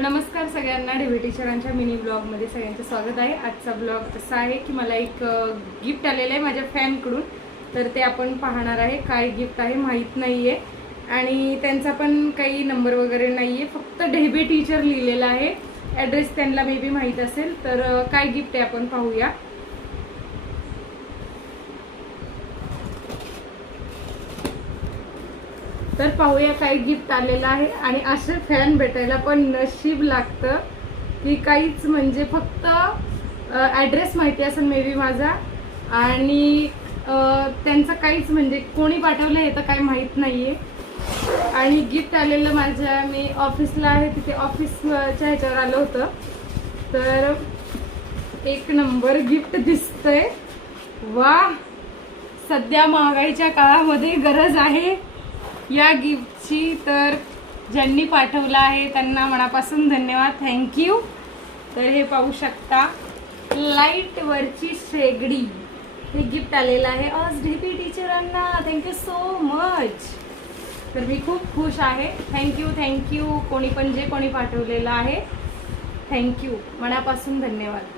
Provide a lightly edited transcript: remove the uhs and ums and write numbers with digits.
नमस्कार सगळ्यांना, ढेबे टीचरांच्या मिनी ब्लॉगमध्ये सगळ्यांचं स्वागत आहे। आजचा ब्लॉग असा आहे की मला एक गिफ्ट आलेलं आहे माझ्या फॅनकडून, तर ते आपण पाहणार आहे। काय गिफ्ट आहे माहीत नाही आहे आणि त्यांचा पण काही नंबर वगैरे नाही आहे, फक्त ढेबे टीचर लिहिलेला आहे। ॲड्रेस त्यांना मे बी माहीत असेल, तर काय गिफ्ट आहे आपण पाहूया। तर पाहूया काय गिफ्ट आलेलं आहे। आणि असे फॅन भेटायला पण नशीब लागतं की काहीच, म्हणजे फक्त ॲड्रेस माहिती असेल मे बी माझा, आणि त्यांचं काहीच म्हणजे कोणी पाठवलं हे तर काही माहीत नाही आहे। आणि गिफ्ट आलेलं माझ्या, मी ऑफिसला आहे तिथे ऑफिसच्या ह्याच्यावर आलं होतं, तर एक नंबर गिफ्ट दिसतंय। वा, सध्या महागाईच्या काळामध्ये गरज आहे या गिफ्टची, तर ज्यांनी पाठवलं आहे त्यांना मनापासून धन्यवाद, थँक्यू। तर हे पाहू शकता, लाईटवरची शेगडी हे गिफ्ट आलेलं आहे आज ढेबे टीचरांना। Thank you so much. तर मी खूप खुश आहे। थँक्यू कोणी पण, जे कोणी पाठवलेलं आहे, थँक्यू, मनापासून धन्यवाद।